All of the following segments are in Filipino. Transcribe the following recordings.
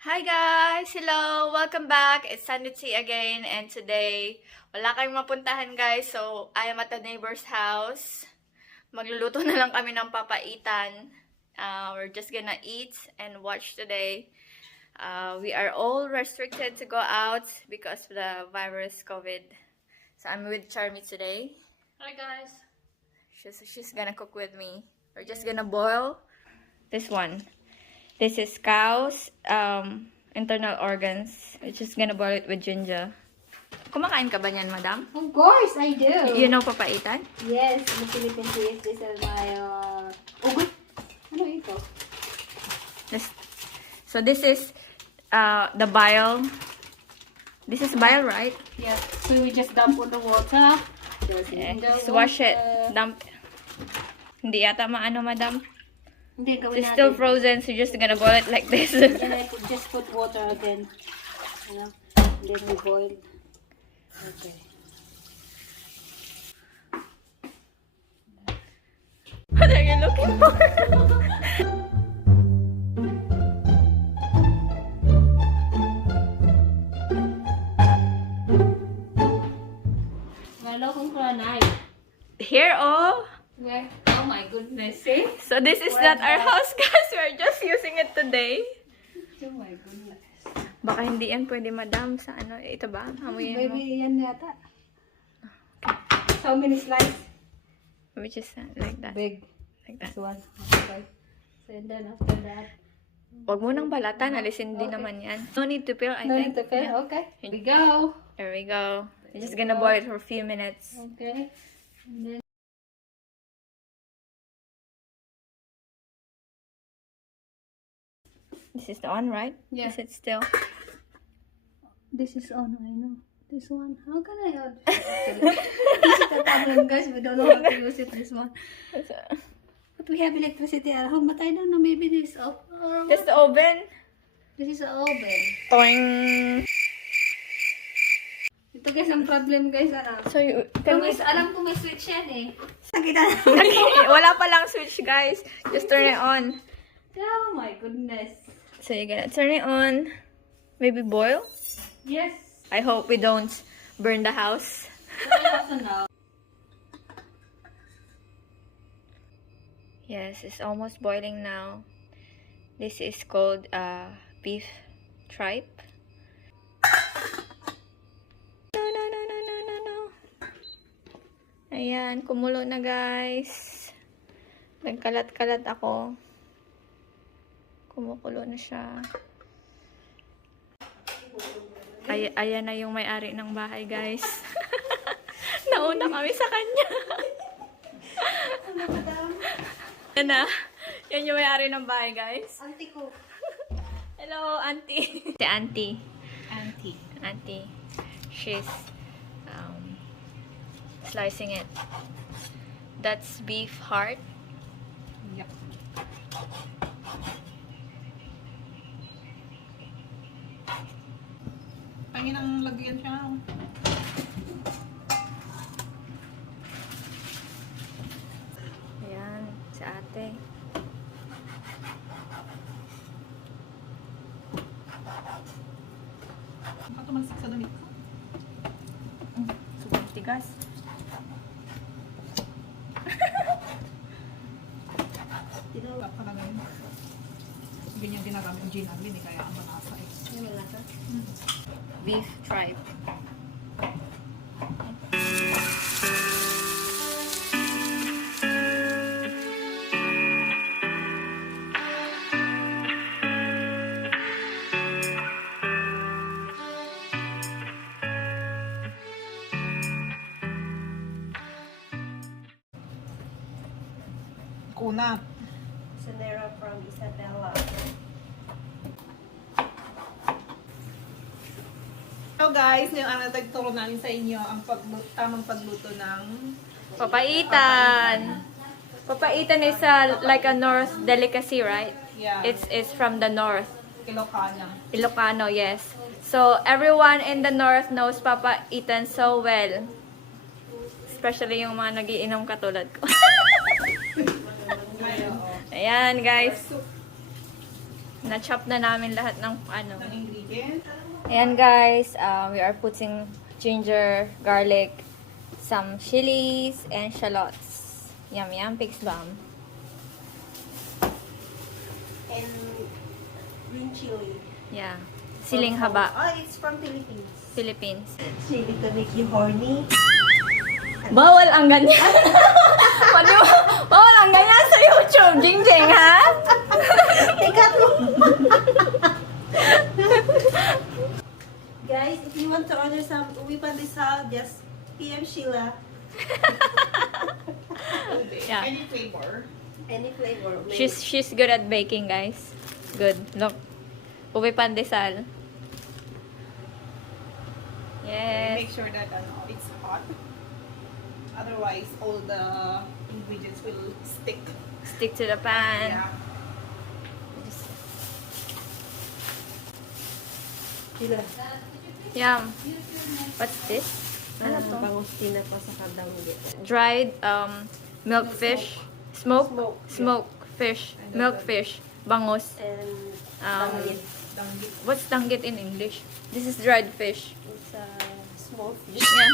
Hi guys! Hello! Welcome back! It's Sanity again, and today, wala kayong mapuntahan guys, so I am at the neighbor's house. Magluluto na lang kami ng papaitan. We're just gonna eat and watch today. We are all restricted to go out because of the virus, COVID. So I'm with Charmy today. Hi guys. She's gonna cook with me. We're just gonna boil this one. This is cow's internal organs. We're just gonna boil it with ginger. Kumakain ka ba niyan, madam? Of course, I do. You know papaitan? Yes, in the Philippines, this is my, oh, good. Ano ito? So this is the bile. This is bile, right? Yes. So we just dump on the water. Just wash it. Dump. Hindi yata maano, madam. Hindi, gawin It's natin. still frozen, so you're just gonna boil it like this. And I just put water again. You know? And then we boil. Okay. What are you looking for? Wala kong kranay. Here, oh. Where? Oh my goodness. See? So this is not our house, guys. We're just using it today. Oh my goodness. Baka hindi yan pwede, madam, sa ano. Ito ba? Hamuyin mo. Maybe yan yata. How many slices? Which is like that. Big. Like that. This one. Okay. So then after that. Huwag mo nang balatan. Alisin din Okay. naman yan. No need to peel, I No think. need to peel. Yeah. Okay. Here we go. There we go. We're just gonna boil it for a few minutes. Okay. And then This is the one, right? Yeah. Is it still? this is on. I know. This one. How can I help? This is the problem, guys. We don't know how to use it. This one. But we have electricity at home. But I don't know. Maybe this off. Or This the oven. this is an oven. Toing. Ito guys ang problem guys. Ano? So, Pero guys, alam ko may switch yan eh. Nakita na. wala pa lang switch, guys. Just turn it on. Oh my goodness. So, you're gonna turn it on. Maybe boil. Yes. I hope we don't burn the house. But I also know. Yes, it's almost boiling now. This is called beef tripe. No, no, no, no, no, no, no. Ayan, kumulo na guys. Nagkalat-kalat ako. Kumukulo na siya. Ayan na yung may-ari ng bahay guys. Nauna kami sa kanya. Yan na. Yan yung may-ari ng bahay, guys. Auntie ko. Hello, auntie. Si auntie. Auntie. Auntie. She's slicing it. That's beef heart. Yep. Pangin ang lagyan siya. Ayan, si ate. Baka tumalsik sa damit ko. Sobrang tigas. Dapat talaga yun. Ganyan ginagamit yung ginagin eh, kaya ang malasa eh. Yan wala ka? Beef tripe. Kunat. Sonera from Isabela. So guys, yung nagturo namin sa inyo ang tamang pagluto ng Papaitan. Papaitan is like a north delicacy, right? yeah, It's from the north. Ilocana. Ilocano, yes. So, everyone in the north knows papaitan so well. Especially yung mga nagiinom katulad ko. Ay, oo. Ayan, guys. Na-chop na namin lahat ng ano. Ng ingredient. Ayan guys, we are putting ginger, garlic, some chilies, and shallots. Yum yum, pig's bum. And green chili. Yeah. Siling haba. Oh, it's from Philippines. Philippines. Chili to make you horny. Bawal ang ganyan. Bawal ang ganyan sa YouTube, Jingjing, ha? Ikat mo! Guys, if you want to order some uwi pandesal, just PM Sheila. Yeah. Any flavor. Any flavor. She's good at baking, guys. Good. Look. Uwi pandesal. Yes. Make sure that it's hot. Otherwise, all the ingredients will stick. Stick to the pan. Yeah. Sheila. Yum. What's this? Ano to? Bangus tinapa sa kadanggit. Dried milk fish. Smoke fish. Milk fish. Bangus. And Um, Danggit. what's danggit in English? This is dried fish. it's a small fish. Yeah.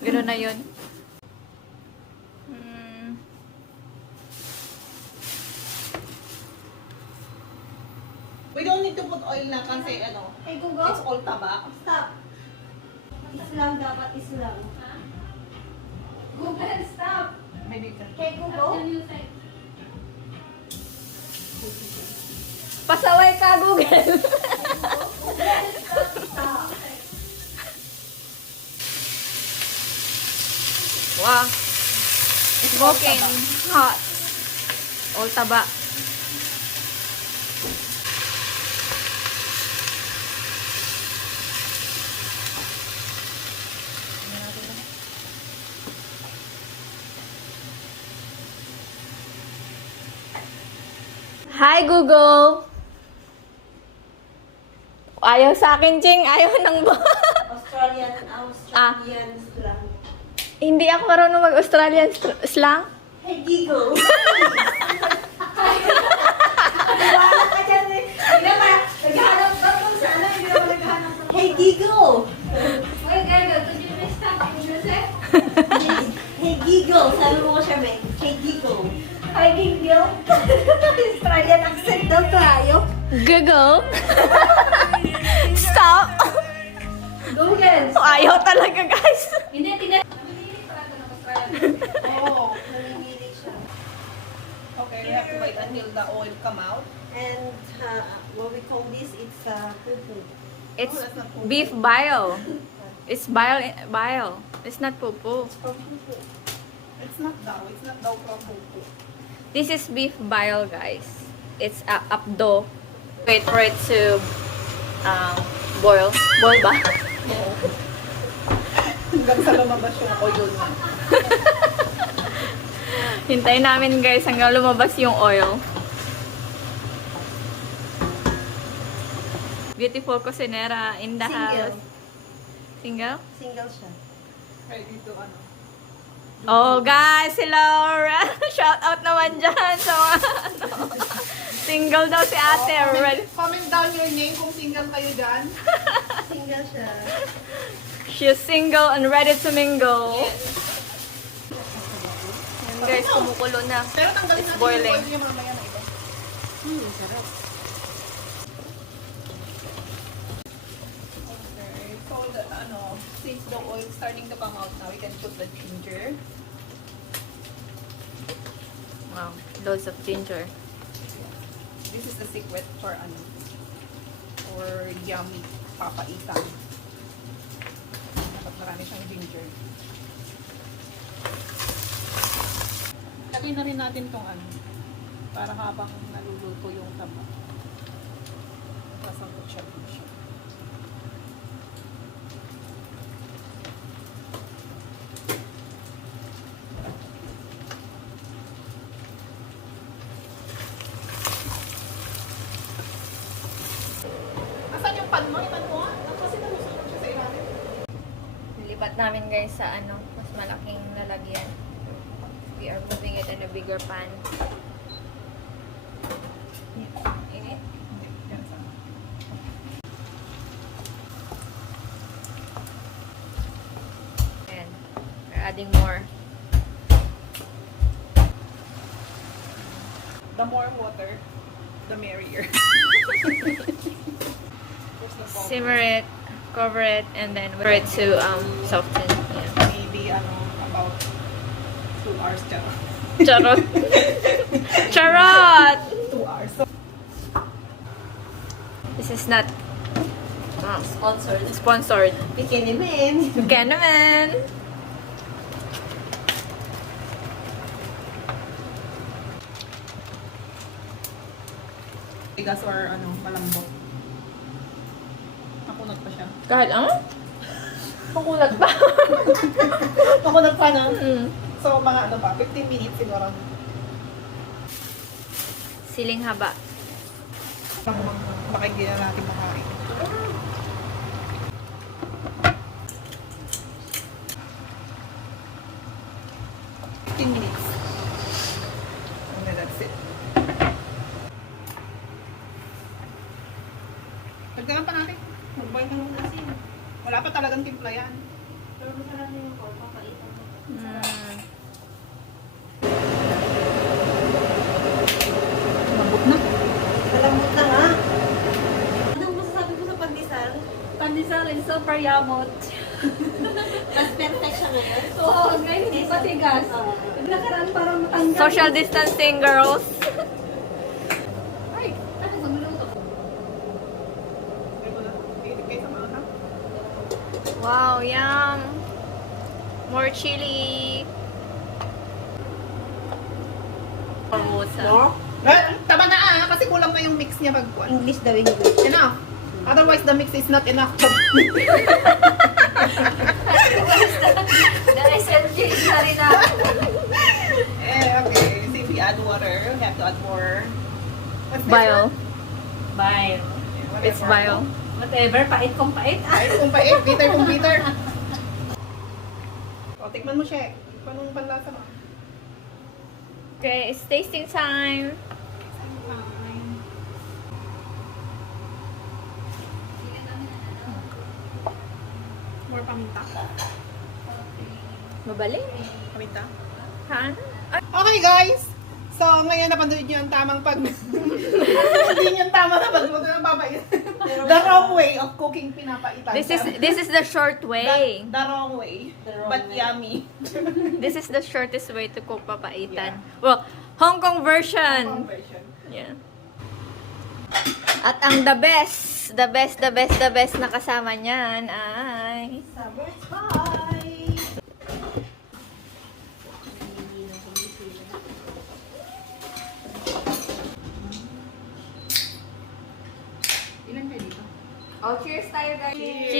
Gano'n na yun. Mm. We don't need to put oil na kasi Hey, Google. it's all taba. Stop. Islang dapat islang. Google, stop. Maybe Hey, Google. Pasaway ka, Google! Wow. Smoking hot. All taba. Hi, Google! Ayaw sa akin, Ching. Ayaw ng Australian slang. Hindi ako marunong mag-Australian slang. Hey, Giggle. Wala ka dyan eh. Hindi ba? Naghahanap ba kung saan? Hindi naman naghahanap. Hey, Giggle. Hey, Giggle. Could you please stop in Joseph? Hey, Giggle. Sabi mo ko siya, Meg. Hey, Giggle. Hi, Giggle. Australian accent daw tayo. Google. Stop. Google. Ayaw talaga, guys. Hindi. Oh, Namimili siya. okay. We have to wait until the oil come out. And what we call this, it's fufu. It's Oh, that's not poo-poo. beef bile. It's bile. It's not poo-poo. From fufu. It's not daw from poo-poo. This is beef bile, guys. It's apdo. Wait for it to boil. Boil ba? Hanggang sa lumabas yung oil na. Hintayin namin, guys, hanggang lumabas yung oil. Beautiful kusinera in the house. Single? Single siya. Ready to Oh, guys, hello! Shout out naman dyan sa mga, single daw si ate. Ready? Comment down your name kung single kayo dyan. Single siya. She's single and ready to mingle. Yan, guys, kumukulo na. Pero tanggalin It's natin boiling. yung oil niya mamaya na ito. Sarap. Okay, so since the oil is starting to come out now, we can put the ginger. Wow, loads of ginger. This is the secret for yummy papaitan. Dapat marami siyang ginger. Lagay na rin natin tong para habang naluluto yung taba. Sasangkot siya din siya. Asan yung pan mo? Ipan mo? Kasi nalusunod siya sa ilalim. Nilipat namin, guys, sa mas malaking lalagyan. We are moving it in a bigger pan. Init. adding more. The more water, the merrier. Simmer it, cover it, and then wait for it to soften. Yeah. Maybe about 2 hours siya. Charot! Charot! 2 hours. So, This is not Sponsored. sponsored. Bikini Kaya naman! tigas or malambot. Makunat pa siya. Kahit makulat pa. Makunat pa na. Mm. So, mga 15 minutes siguro. Siling haba. Baka hindi na natin makain. Minutes. And that's it. Dagdagan pa natin. Mag-boil na muna kasi. Wala pa talagang timpla yan. Pero masarap na yung papaitan. Mabot na. Malambot na nga. Anong masasabi ko sa pandesal? Pandesal is super yamot. Mas perfect siya ngayon. Oo, ngayon hindi patigas. Nakaraan parang matanggal. Social distancing, girls. Ay, ano sa minuto? Kayo sa mga Wow, yum! More chili. No? Tama na kasi kulang na yung mix niya pagkuhan. English daw, English. Enough. Otherwise, the mix is not enough. Dahil selfie na rin na. Okay. So if we add water, we have to add more. What's this Bile. one? Bye. Yeah, It's whatever. bile. Whatever, pait kong pait. Pait kung pait, bitter kung bitter. O, tikman mo siya. Anong panlasa mo? Okay, it's tasting time. More paminta. Mabalik? Paminta. Ha? Okay guys! So, ngayon napanood nyo ang tamang pag... Hindi nyo ang tama na pagluto ng papait. The wrong way of cooking pinapaitan. This is the short way. The wrong way. But yummy. This is the shortest way to cook papaitan. Well, Hong Kong version. Conversion. Yeah. At ang the best na kasama niyan ay Sabers, bye! Ilan kayo dito? Oh, cheers tayo guys. Cheers.